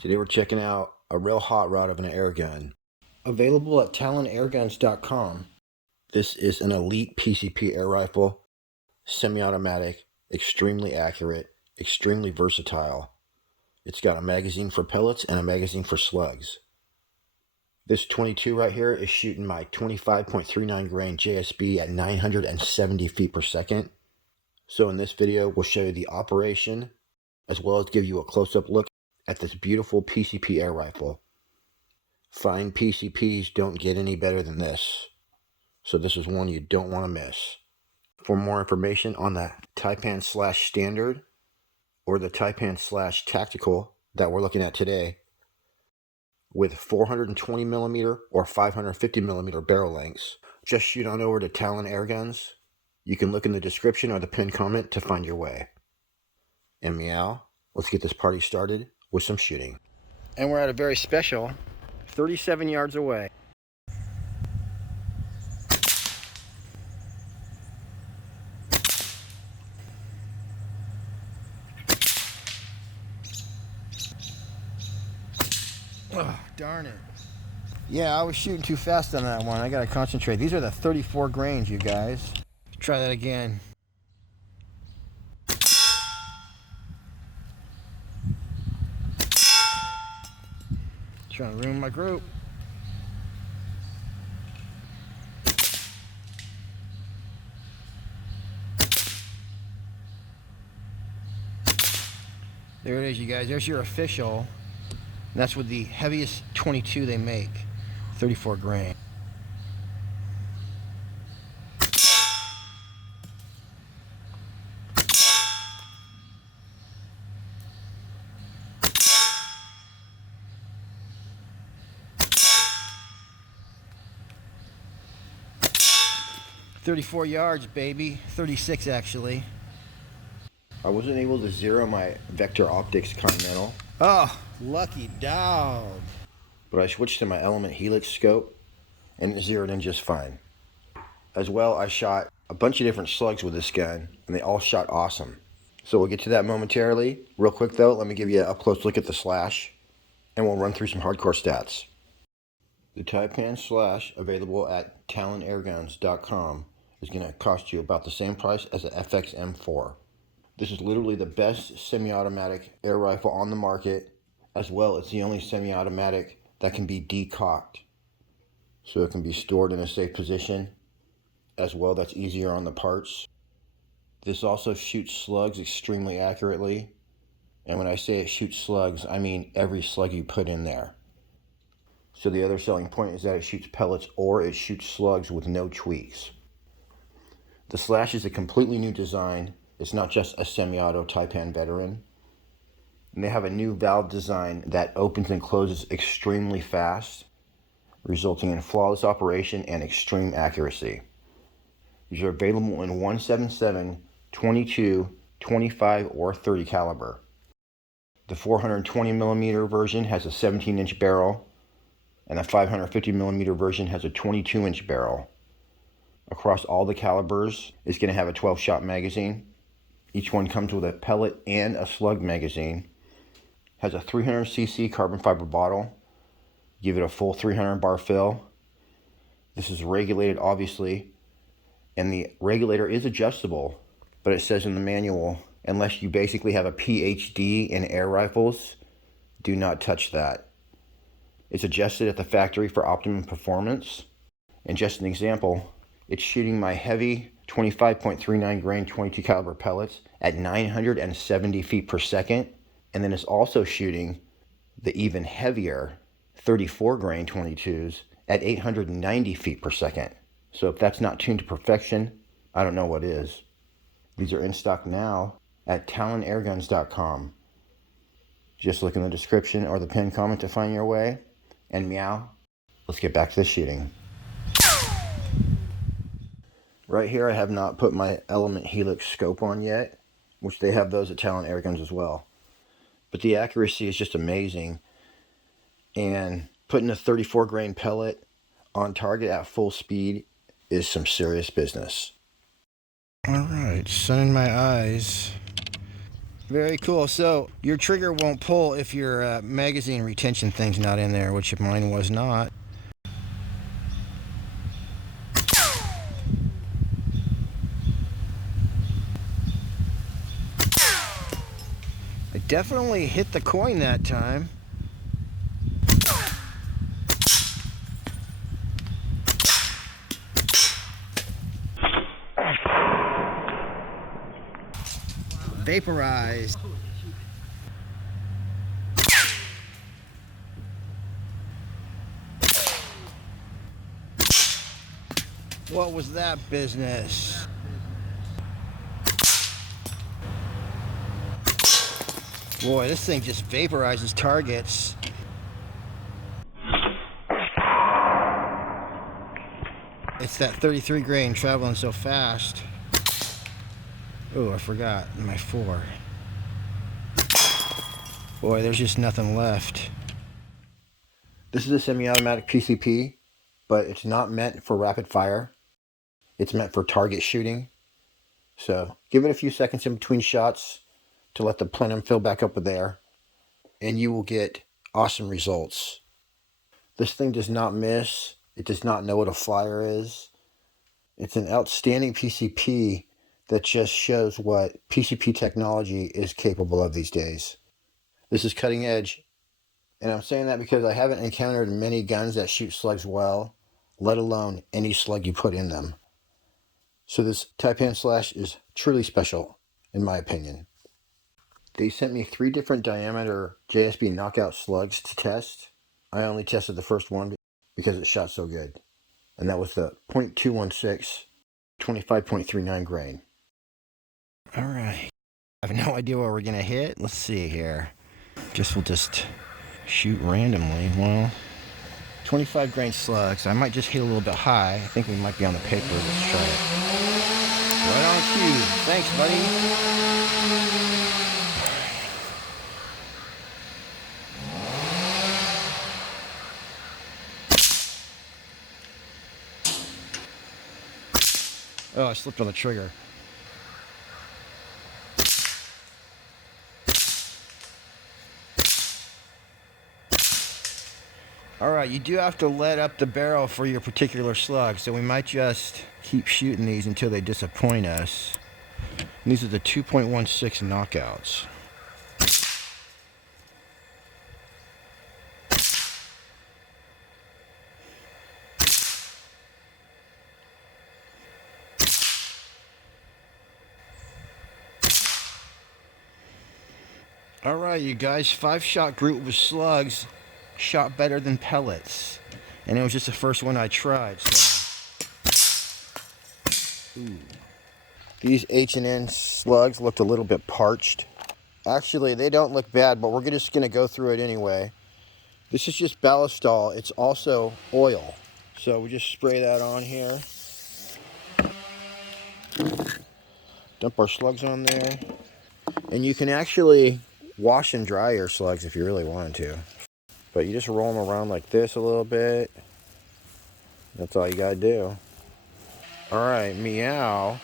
Today we're checking out a real hot rod of an air gun. Available at TaipanAirguns.com. This is an elite PCP air rifle, semi-automatic, extremely accurate, extremely versatile. It's got a magazine for pellets and a magazine for slugs. This 22 right here is shooting my 25.39 grain JSB at 970 feet per second. So in this video, we'll show you the operation, as well as give you a close-up look at this beautiful PCP air rifle. Fine PCPs don't get any better than this, so this is one you don't want to miss. For more information on the Taipan Slash Standard or the Taipan Slash Tactical that we're looking at today, with 420mm or 550mm barrel lengths, just shoot on over to Taipan Airguns. You can look in the description or the pinned comment to find your way. And meow, let's get this party started with some shooting. And we're at a very special 37 yards away. Oh, darn it. Yeah, I was shooting too fast on that one. I gotta concentrate. These are the 34 grains, you guys. Try that again. Trying to ruin my group. There it is, you guys. There's your official. And that's with the heaviest 22 they make, 34 grain. "34 yards, baby. 36 actually. I wasn't able to zero my Vector Optics Continental. Oh, lucky dog. But I switched to my Element Helix scope and it zeroed in just fine. As well, I shot a bunch of different slugs with this gun and they all shot awesome. So we'll get to that momentarily. Real quick though, let me give you an up-close look at the Slash and we'll run through some hardcore stats. The Taipan Slash, available at TaipanAirguns.com, is going to cost you about the same price as the FX M4. This is literally the best semi-automatic air rifle on the market, as well as the only semi-automatic that can be decocked. So it can be stored in a safe position, as well that's easier on the parts. This also shoots slugs extremely accurately, and when I say it shoots slugs, I mean every slug you put in there. So the other selling point is that it shoots pellets or it shoots slugs with no tweaks. The Slash is a completely new design. It's not just a semi-auto Taipan veteran. And they have a new valve design that opens and closes extremely fast, resulting in flawless operation and extreme accuracy. These are available in 177, 22, 25, or 30 caliber. The 420mm version has a 17-inch barrel, and the 550mm version has a 22-inch barrel. Across all the calibers, it's going to have a 12-shot magazine. Each one comes with a pellet and a slug magazine. Has a 300cc carbon fiber bottle. Give it a full 300 bar fill. This is regulated, obviously, and the regulator is adjustable, but it says in the manual, unless you basically have a PhD in air rifles, do not touch that. It's adjusted at the factory for optimum performance. And just an example, it's shooting my heavy 25.39 grain 22 caliber pellets at 970 feet per second. And then it's also shooting the even heavier 34 grain 22s at 890 feet per second. So if that's not tuned to perfection, I don't know what is. These are in stock now at TaipanAirguns.com. Just look in the description or the pinned comment to find your way. And meow, let's get back to the shooting. Right here, I have not put my Element Helix scope on yet, which they have those at Taipan Airguns as well. But the accuracy is just amazing. And putting a 34 grain pellet on target at full speed is some serious business. All right, sun in my eyes. Very cool. So your trigger won't pull if your magazine retention thing's not in there, which mine was not. I definitely hit the coin that time. Vaporized. What was that business? Boy, this thing just vaporizes targets. It's that 33 grain traveling so fast. Oh, I forgot my 4. Boy, there's just nothing left. This is a semi-automatic PCP, but it's not meant for rapid fire. It's meant for target shooting. So give it a few seconds in between shots to let the plenum fill back up with air, and you will get awesome results. This thing does not miss. It does not know what a flyer is. It's an outstanding PCP that just shows what PCP technology is capable of these days. This is cutting edge, and I'm saying that because I haven't encountered many guns that shoot slugs well, let alone any slug you put in them. So this Taipan Slash is truly special, in my opinion. They sent me 3 different diameter JSB knockout slugs to test. I only tested the first one because it shot so good. And that was the .216, 25.39 grain. Alright. I have no idea what we're going to hit. Let's see here. Guess we'll just shoot randomly. Well, 25 grain slugs. I might just hit a little bit high. I think we might be on the paper. Let's try it. Right on cue. Thanks, buddy. Oh, I slipped on the trigger. Alright, you do have to let up the barrel for your particular slug, so we might just keep shooting these until they disappoint us. And these are the 2.16 knockouts. Alright, you guys, 5-shot group with slugs shot better than pellets. And it was just the first one I tried, so. Ooh. These H&N slugs looked a little bit parched. Actually, they don't look bad, but we're just going to go through it anyway. This is just ballistol. It's also oil. So we just spray that on here. Dump our slugs on there. And you can actually wash and dry your slugs if you really wanted to. But you just roll them around like this a little bit. That's all you gotta do. Alright, meow.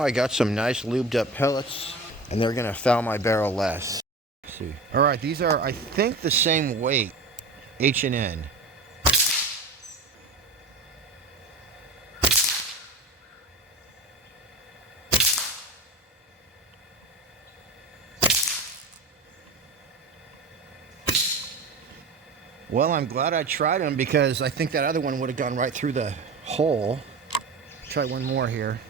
I got some nice lubed up pellets, and they're gonna foul my barrel less. Let's see. Alright, these are, I think, the same weight. H&N. Well, I'm glad I tried them because I think that other one would have gone right through the hole. Try one more here.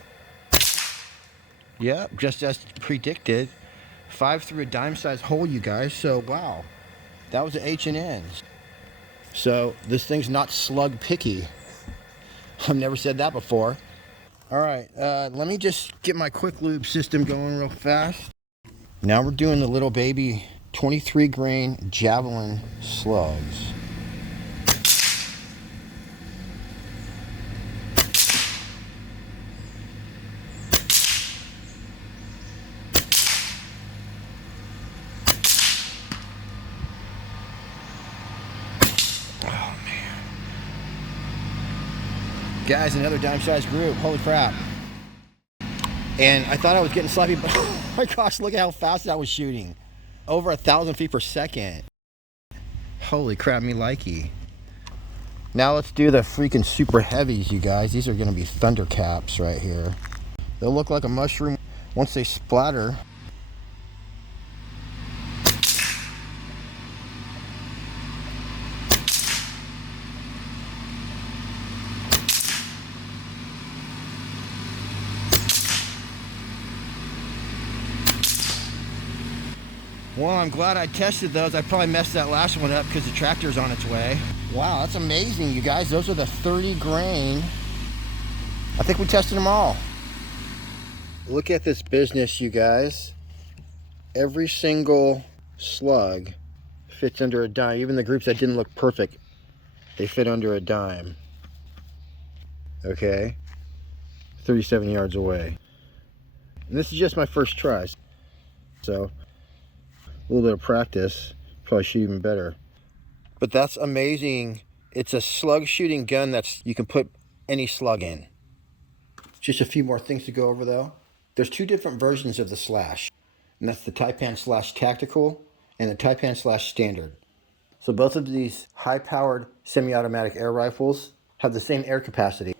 Yep, just as predicted. 5 through a dime-sized hole, you guys. So, wow. That was an H&N. So, this thing's not slug picky. I've never said that before. Alright, let me just get my quick lube system going real fast. Now we're doing the little baby 23 grain Javelin slugs. Oh man. Guys, another dime-sized group. Holy crap. And I thought I was getting sloppy, but oh my gosh, look at how fast I was shooting. Over 1,000 feet per second. Holy crap, me likey. Now let's do the freaking super heavies, you guys. These are gonna be thunder caps right here. They'll look like a mushroom once they splatter. Well, I'm glad I tested those. I probably messed that last one up because the tractor's on its way. Wow, that's amazing, you guys. Those are the 30 grain. I think we tested them all. Look at this business, you guys. Every single slug fits under a dime. Even the groups that didn't look perfect, they fit under a dime. Okay? 37 yards away. And this is just my first try. So, a little bit of practice, probably shoot even better. But that's amazing. It's a slug shooting gun that's you can put any slug in. Just a few more things to go over though. There's two different versions of the Slash. And that's the Taipan Slash Tactical and the Taipan Slash Standard. So both of these high-powered semi-automatic air rifles have the same air capacity.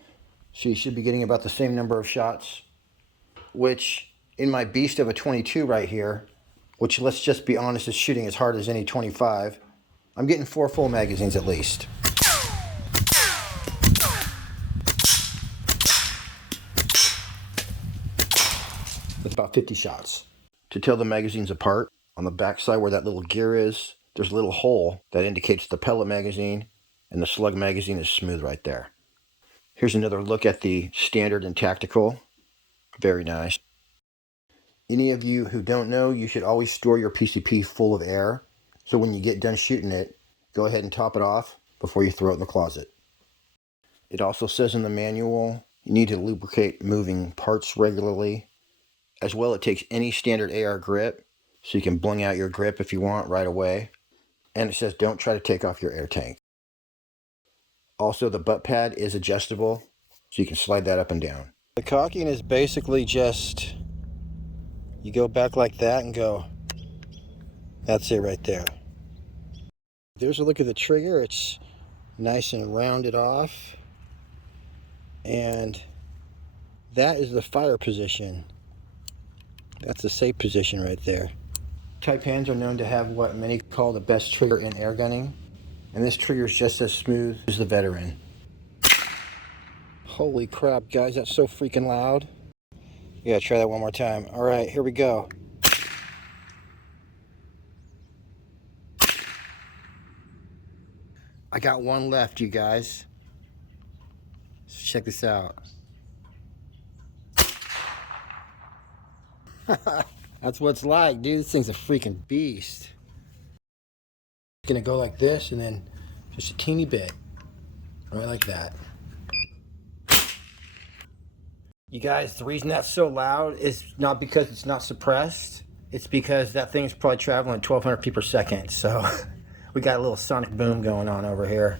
So you should be getting about the same number of shots, which in my beast of a 22 right here, which let's just be honest is shooting as hard as any 25, I'm getting 4 full magazines at least. That's about 50 shots. To tell the magazines apart, on the back side where that little gear is, there's a little hole that indicates the pellet magazine, and the slug magazine is smooth right there. Here's another look at the standard and tactical. Very nice. Any of you who don't know, you should always store your PCP full of air. So when you get done shooting it, go ahead and top it off before you throw it in the closet. It also says in the manual, you need to lubricate moving parts regularly. As well, it takes any standard AR grip, so you can bling out your grip if you want right away. And it says don't try to take off your air tank. Also, the butt pad is adjustable, so you can slide that up and down. The cocking is basically just, you go back like that and go, that's it right there. There's a look at the trigger. It's nice and rounded off. And that is the fire position. That's the safe position right there. Taipans are known to have what many call the best trigger in air gunning. And this trigger is just as smooth as the veteran. Holy crap, guys, that's so freaking loud. Yeah, try that one more time. All right, here we go. I got one left, you guys. So check this out. That's what it's like, dude. This thing's a freaking beast. It's gonna go like this and then just a teeny bit. Right like that. You guys, the reason that's so loud is not because it's not suppressed. It's because that thing's probably traveling 1,200 feet per second. So we got a little sonic boom going on over here.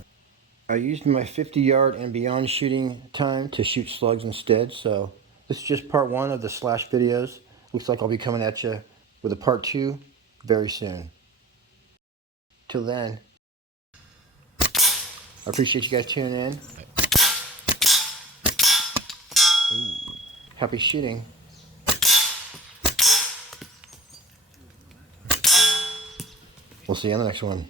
I used my 50-yard and beyond shooting time to shoot slugs instead. So this is just part 1 of the Slash videos. Looks like I'll be coming at you with a part 2 very soon. Till then, I appreciate you guys tuning in. Ooh. Happy shooting. We'll see you on the next one.